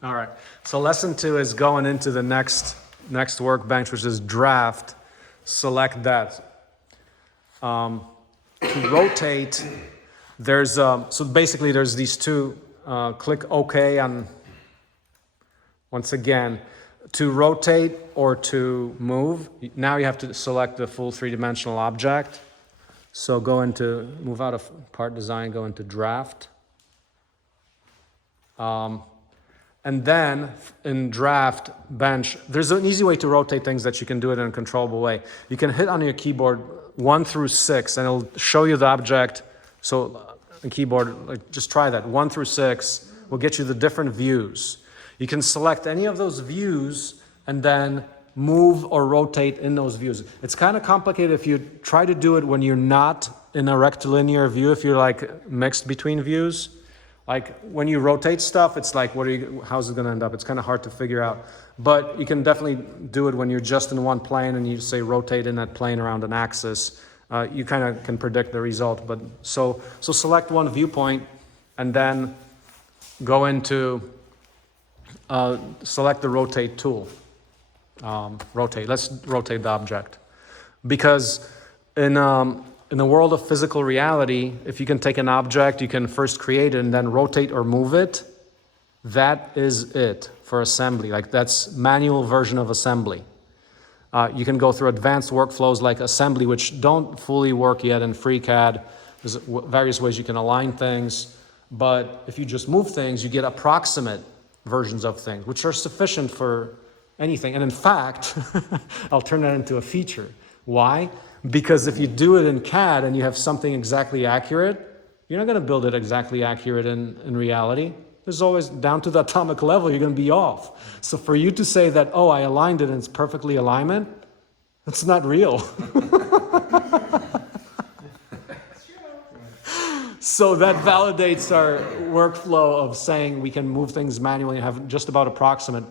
All right. So lesson 2 is going into the next workbench, which is draft. Select that. To rotate, there's so basically there's these two. Click OK on. Once again, to rotate or to move. Now you have to select the full three-dimensional object. So go into move out of part design. Go into draft. And then in draft bench, there's an easy way to rotate things that you can do it in a controllable way. You can hit on your keyboard 1 through 6 and it'll show you the object. So the keyboard, like just try that. 1 through 6 will get you the different views. You can select any of those views and then move or rotate in those views. It's kind of complicated if you try to do it when you're not in a rectilinear view, if you're like mixed between views. Like when you rotate stuff, it's like, how's it gonna end up? It's kind of hard to figure out. But you can definitely do it when you're just in one plane and you say rotate in that plane around an axis. You kind of can predict the result. But so select one viewpoint and then go into select the rotate tool. Rotate. Let's rotate the object. Because in the world of physical reality, if you can take an object, you can first create it and then rotate or move it. That is it for assembly. Like that's manual version of assembly. You can go through advanced workflows like assembly, which don't fully work yet in FreeCAD. There's various ways you can align things. But if you just move things, you get approximate versions of things, which are sufficient for anything. And in fact, I'll turn that into a feature. Why? Because if you do it in CAD and you have something exactly accurate, you're not going to build it exactly accurate in reality. There's always, down to the atomic level, you're going to be off. So for you to say that, oh, I aligned it and it's perfectly alignment, that's not real. So that validates our workflow of saying we can move things manually and have just about approximate,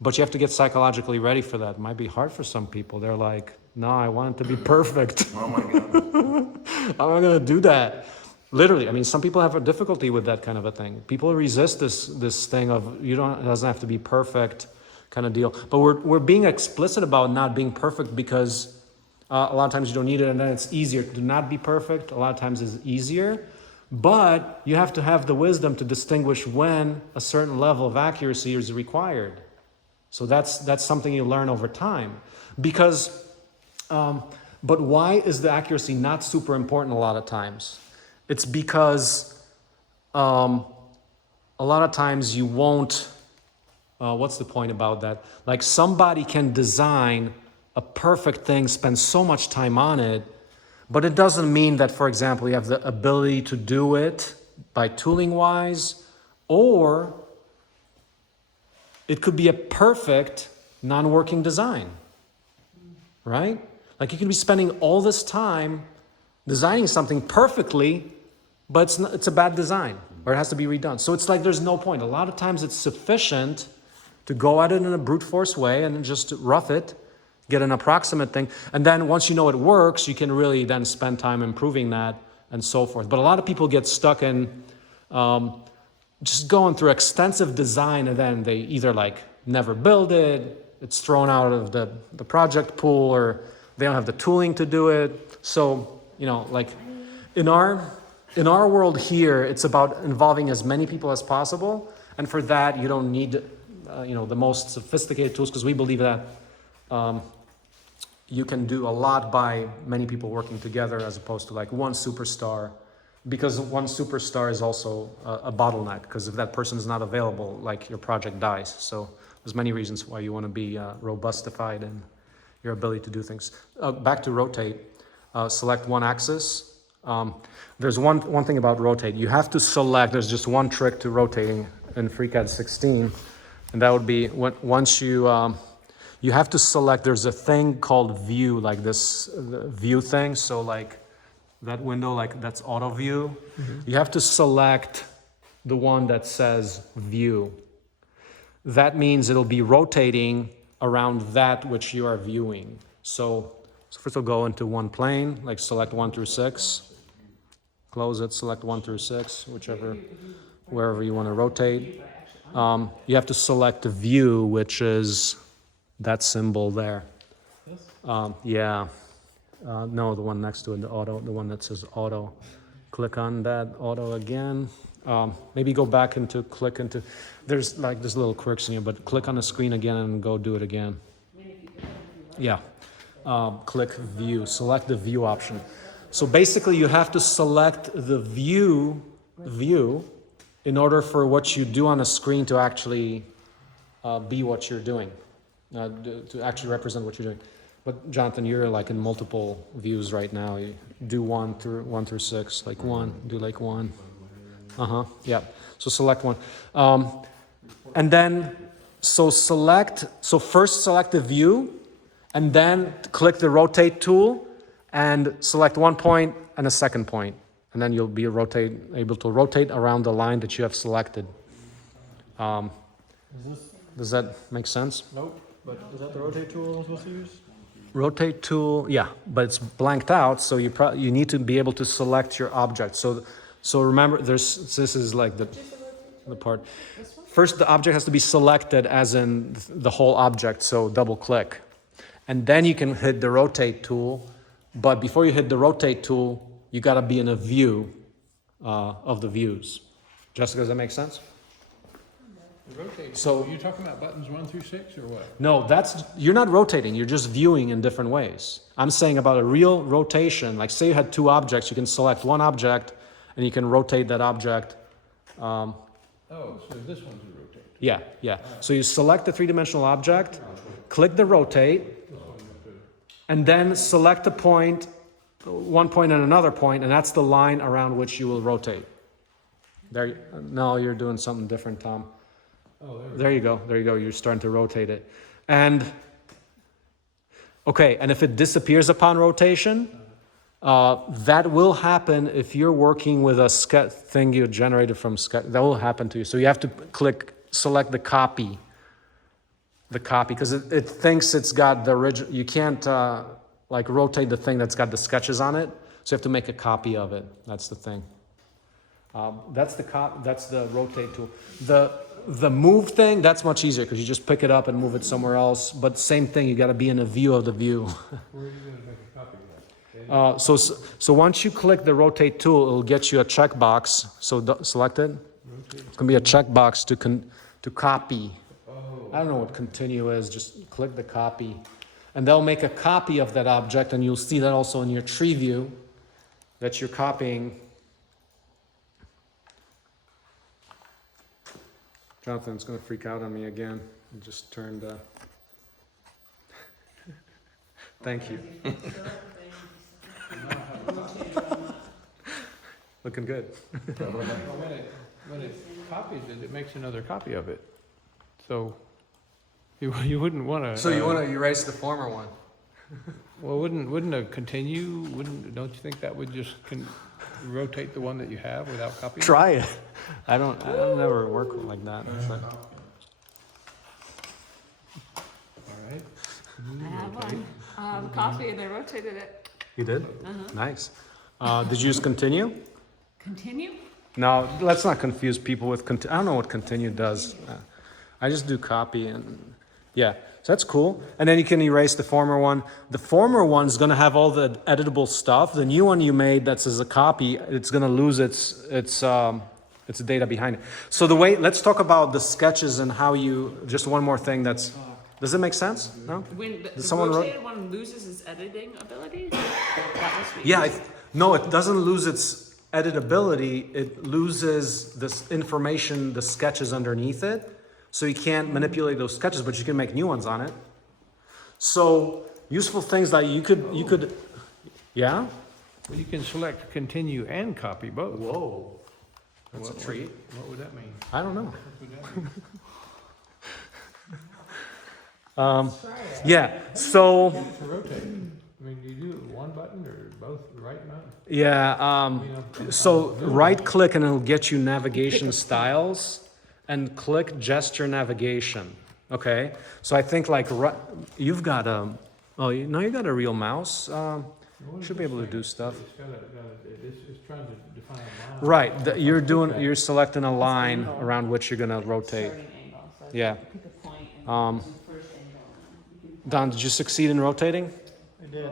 but you have to get psychologically ready for that. It might be hard for some people. They're like, no, I want it to be perfect. Oh my God. How am I going to do that? Literally, I mean, some people have a difficulty with that kind of a thing. People resist this thing of it doesn't have to be perfect kind of deal. But we're being explicit about not being perfect because a lot of times you don't need it, and then it's easier to not be perfect. A lot of times it's easier. But you have to have the wisdom to distinguish when a certain level of accuracy is required. So that's something you learn over time. Because, but why is the accuracy not super important a lot of times? It's because a lot of times you won't, what's the point about that? Like somebody can design a perfect thing, spend so much time on it, but it doesn't mean that, for example, you have the ability to do it by tooling wise, or it could be a perfect non-working design, right? Like you can be spending all this time designing something perfectly, but it's a bad design, or it has to be redone. So it's like there's no point. A lot of times it's sufficient to go at it in a brute force way and just rough it, get an approximate thing. And then once you know it works, you can really then spend time improving that and so forth. But a lot of people get stuck in just going through extensive design and then they either like never build it, it's thrown out of the project pool, or they don't have the tooling to do it. So, like in our world here, it's about involving as many people as possible. And for that, you don't need, the most sophisticated tools, because we believe that you can do a lot by many people working together as opposed to like one superstar, because one superstar is also a bottleneck, because if that person is not available, like your project dies. So there's many reasons why you want to be robustified in your ability to do things. Back to rotate, select one axis. There's one thing about rotate. You have to select, there's just one trick to rotating in FreeCAD 16, and that would be once you have to select, there's a thing called view, like this view thing. So like that window, like that's auto view. Mm-hmm. You have to select the one that says view. That means it'll be rotating around that which you are viewing. So first we'll go into one plane, like select 1 through 6. Close it, select 1 through 6, wherever you want to rotate. You have to select view, which is that symbol there. Yeah. No, the one next to it, the auto, the one that says auto. Click on that auto again. Maybe go back into, click into, there's like this little quirks in here, but click on the screen again and go do it again. Yeah. Click view, select the view option. So basically you have to select the view in order for what you do on a screen to actually be what you're doing, to actually represent what you're doing. But Jonathan, you're like in multiple views right now. You do one through 6, like one, do like one. Yeah. So select one. And then, so first select the view, and then click the rotate tool and select one point and a second point. And then you'll be able to rotate around the line that you have selected. Does that make sense? Nope, but is that the rotate tool I'm supposed to use? Rotate tool, yeah, but it's blanked out, so you need to be able to select your object. So remember, this is like the part. First, the object has to be selected as in the whole object, so double click. And then you can hit the rotate tool, but before you hit the rotate tool, you gotta be in a view of the views. Jessica, does that make sense? The rotate. So you're talking about buttons 1 through 6 or what? No, you're not rotating, you're just viewing in different ways. I'm saying about a real rotation, like say you had 2 objects, you can select one object and you can rotate that object. Oh, so this one's a rotate. Yeah. So you select the 3-dimensional object, click the rotate, and then select a point, one point and another point, and that's the line around which you will rotate. No, you're doing something different, Tom. Oh, there you go. You're starting to rotate it. And if it disappears upon rotation, that will happen if you're working with a thing you generated from sketch. That will happen to you. So you have to select the copy, because it thinks it's got the original. You can't like rotate the thing that's got the sketches on it. So you have to make a copy of it. That's the thing. That's the rotate tool. The move thing, that's much easier because you just pick it up and move it somewhere else. But same thing, you got to be in a view of the view. Where are you going to make a copy of that? So once you click the rotate tool, it'll get you a checkbox. So select it. It's going to be a checkbox to copy. I don't know what continue is. Just click the copy, and they'll make a copy of that object, and you'll see that also in your tree view that you're copying. Jonathan's going to freak out on me again. I just turned. Thank you. Looking good. When it copies it, it makes another copy of it. So you wouldn't want to. So you want to erase the former one? Well, wouldn't a continue? Don't you think that would just rotate the one that you have without copying? Try it. I don't never work like that. But. All right. I have one. Copy and I rotated it. You did? Nice. Did you use continue? Continue? No, let's not confuse people with I don't know what continue does. I just do copy and yeah. So that's cool. And then you can erase the former one. The former one's going to have all the editable stuff. The new one you made that's as a copy, it's going to lose its data behind it. So let's talk about the sketches and how just one more thing does it make sense? No? When the rotated one loses its editing ability? That must be No, it doesn't lose its editability. It loses this information, the sketches underneath it. So you can't manipulate those sketches, but you can make new ones on it. So useful things that you could, yeah? Well, you can select continue and copy both. Whoa, that's a treat. What would that mean? I don't know. What would that mean? Yeah, so. To rotate. I mean, do you do one button or both, the right button? Yeah, so right click and it'll get you navigation styles. And click gesture navigation. Okay, so I think like you've got you got a real mouse. No, Should be able to do stuff. It's trying to define a line. Right, you're selecting a line angle. around which you're gonna rotate. Starting angle, so I Yeah. pick a point and Um, do first angle. Don, did you succeed in rotating? I did.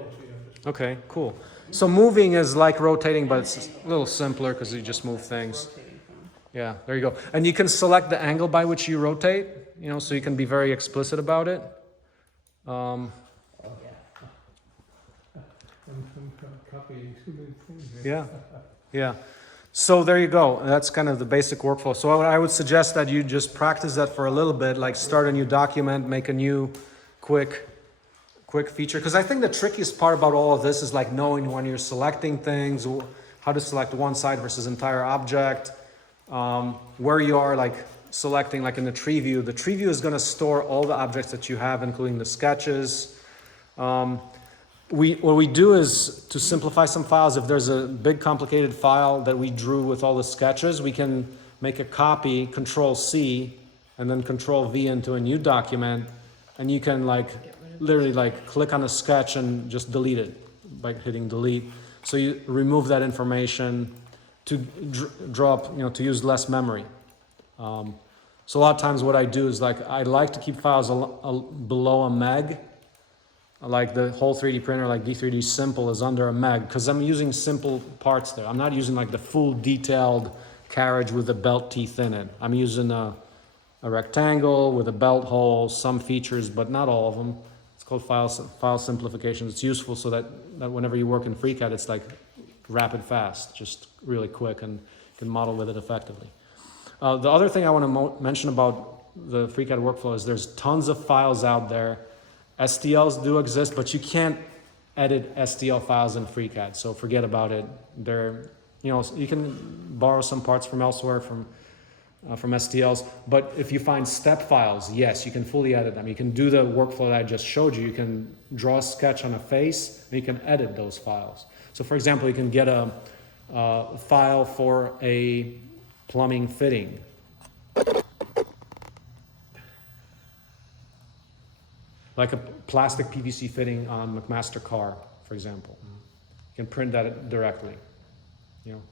Okay, cool. So moving is like rotating, but it's a little simpler because you just move things. Rotating from. Yeah, there you go. And you can select the angle by which you rotate, you know, so you can be very explicit about it. Copying too many things here. Yeah, yeah. So there you go. That's kind of the basic workflow. So I would suggest that you just practice that for a little bit, like start a new document, make a new quick feature. Because I think the trickiest part about all of this is like knowing when you're selecting things, how to select one side versus entire object, where you are like selecting, like in the tree view. The tree view is going to store all the objects that you have, including the sketches. What we do is to simplify some files. If there's a big complicated file that we drew with all the sketches, we can make a copy, Control C, and then Control V into a new document, and you can like literally like click on a sketch and just delete it by hitting delete. So you remove that information to drop, you know, to use less memory. So a lot of times what I do is like I like to keep files below a meg. Like the whole 3D printer, like D3D Simple is under a meg because I'm using simple parts there. I'm not using like the full detailed carriage with the belt teeth in it. I'm using a rectangle with a belt hole, some features, but not all of them. It's called file simplification. It's useful so that whenever you work in FreeCAD, it's like rapid fast, just really quick, and you can model with it effectively. The other thing I want to mention about the FreeCAD workflow is there's tons of files out there. STLs do exist, but you can't edit STL files in FreeCAD, so forget about it. They're, you know, you can borrow some parts from elsewhere, from STLs, but if you find step files, yes, you can fully edit them. You can do the workflow that I just showed you. You can draw a sketch on a face, and you can edit those files. So for example, you can get a file for a plumbing fitting. Like a plastic PVC fitting on McMaster car, for example. You can print that directly. You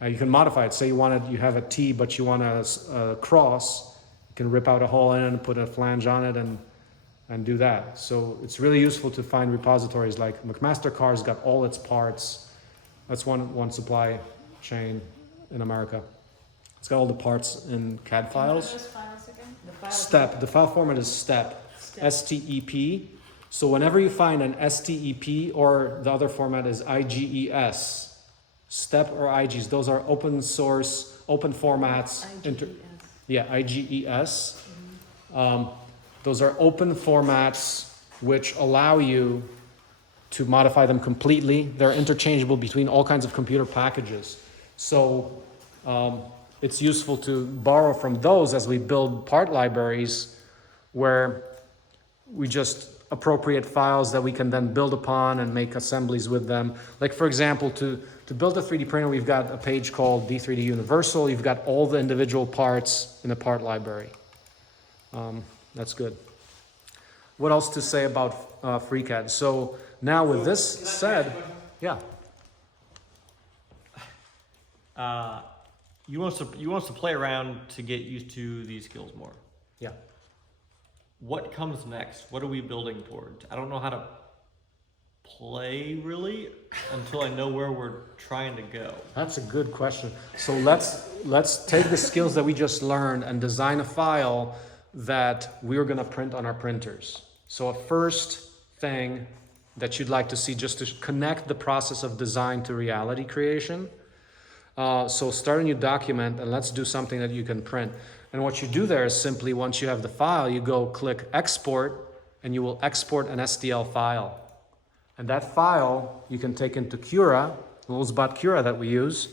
know, you can modify it. Say you have a T, but you want a cross. You can rip out a hole in it and put a flange on it and do that. So it's really useful to find repositories like McMaster Car's got all its parts. That's one supply chain in America. It's got all the parts in CAD files. What are those files again? Step. The file format is step. STEP. So whenever you find an STEP, or the other format is IGES, STEP or IGES, those are open source, open formats. IGES. Those are open formats which allow you to modify them completely. They're interchangeable between all kinds of computer packages. So it's useful to borrow from those as we build part libraries where we just appropriate files that we can then build upon and make assemblies with them. Like for example, to build a 3D printer, we've got a page called D3D Universal. You've got all the individual parts in a part library. That's good. What else to say about FreeCAD? So now with this said, yeah. You want us to play around to get used to these skills more. Yeah. What comes next? What are we building towards? I don't know how to play really until I know where we're trying to go. That's a good question. So let's take the skills that we just learned and design a file that we're going to print on our printers. So a first thing that you'd like to see, just to connect the process of design to reality creation. So start a new document and let's do something that you can print. And what you do there is simply, once you have the file, you go click export and you will export an STL file. And that file you can take into Cura, Lulzbot Cura that we use,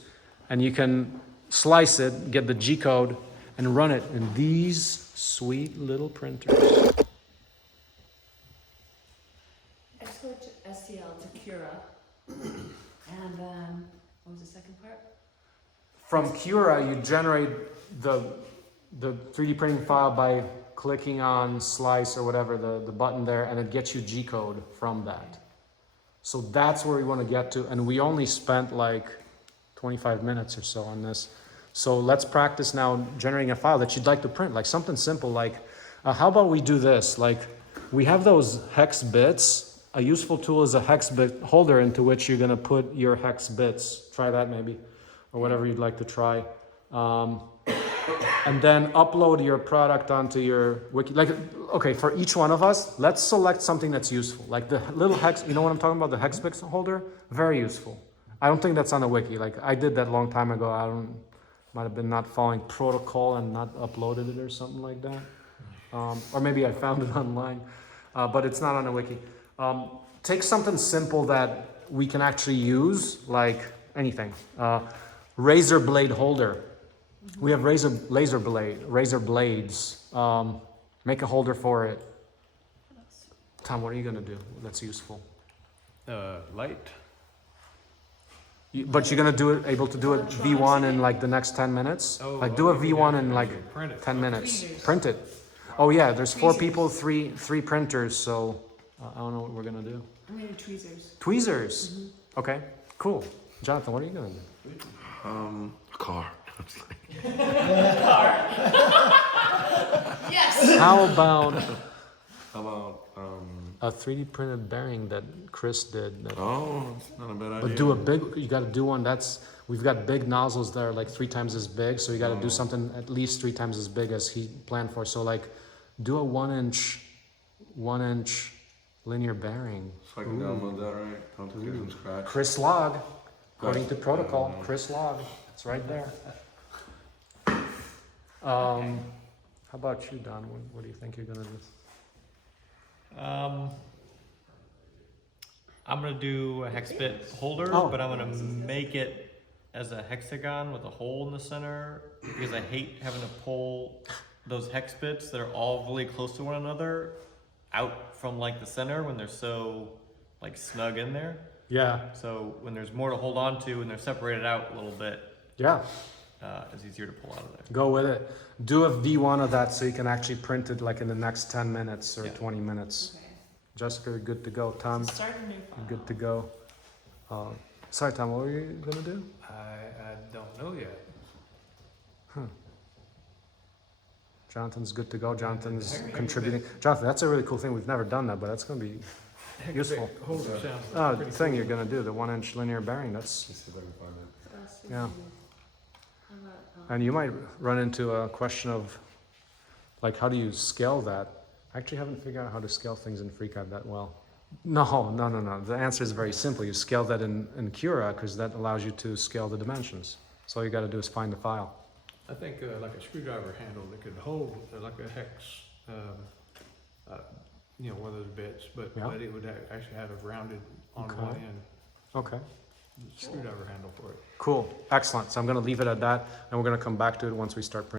and you can slice it, get the G code, and run it in these sweet little printers. Export STL to Cura. And what was the second part? From Cura, you generate the 3D printing file by clicking on slice or whatever, the button there, and it gets you G code from that. So that's where we want to get to, and we only spent like 25 minutes or so on this. So let's practice now generating a file that you'd like to print, like something simple like, how about we do this? Like, we have those hex bits. A useful tool is a hex bit holder into which you're gonna put your hex bits. Try that maybe, or whatever you'd like to try. And then upload your product onto your wiki. Like, okay, for each one of us, let's select something that's useful. Like the little hex, you know what I'm talking about? The hex bit holder, very useful. I don't think that's on a wiki. Like I did that a long time ago. Might have been not following protocol and not uploaded it or something like that. Or maybe I found it online, but it's not on a wiki. Take something simple that we can actually use, like anything. Razor blade holder. We have razor blades. Make a holder for it. Tom, what are you gonna do that's useful? Light. But you're gonna able to do it V1 in like the next 10 minutes? Like do a V1 in like 10 minutes. Print it. Oh yeah, there's 4 people, three printers, so I don't know what we're gonna do. I'm gonna do tweezers. Tweezers? Mm-hmm. Okay, cool. Jonathan, what are you gonna do? A car. Yes! How about How about, a 3D printed bearing that Chris did? oh, that's not a bad idea. But do a big, you gotta do one we've got big nozzles that are like 3 times as big, so you gotta do something at least 3 times as big as he planned for. So like, do a 1 inch linear bearing. So I can download that, right? Don't do it from scratch. Chris log, according to protocol, Chris log, it's right there. How about you, Don? What do you think you're gonna do? I'm gonna do a hex bit holder, Oh. but I'm gonna make it as a hexagon with a hole in the center because I hate having to pull those hex bits that are all really close to one another out from like the center when they're so like snug in there. Yeah, So when there's more to hold on to and they're separated out a little bit, yeah, it's easier to pull out of there. go with it. Do a V1 of that so you can actually print it like in the next 10 minutes or Yeah. 20 minutes. Okay. Jessica, you're good to go. Tom, So start a new file. you're good to go. Sorry, Tom, what were you gonna do? I don't know yet. Jonathan's good to go. Jonathan's contributing. Jonathan, that's a really cool thing. We've never done that, but that's gonna be useful. Holder sounds The pretty thing cool. you're gonna do, the 1 inch linear bearing, that's, Let's see if I can find it. What else do yeah. we do? How about, And you might run into a question of, like, how do you scale that? I actually haven't figured out how to scale things in FreeCad that well. No. The answer is very simple. You scale that in Cura because that allows you to scale the dimensions. So all you gotta do is find the file. I think like a screwdriver handle that could hold like a hex, one of those bits, but Yeah. it would actually have a rounded on Okay. one end Okay, screwdriver handle for it. cool, excellent. So I'm gonna leave it at that and we're gonna come back to it once we start printing.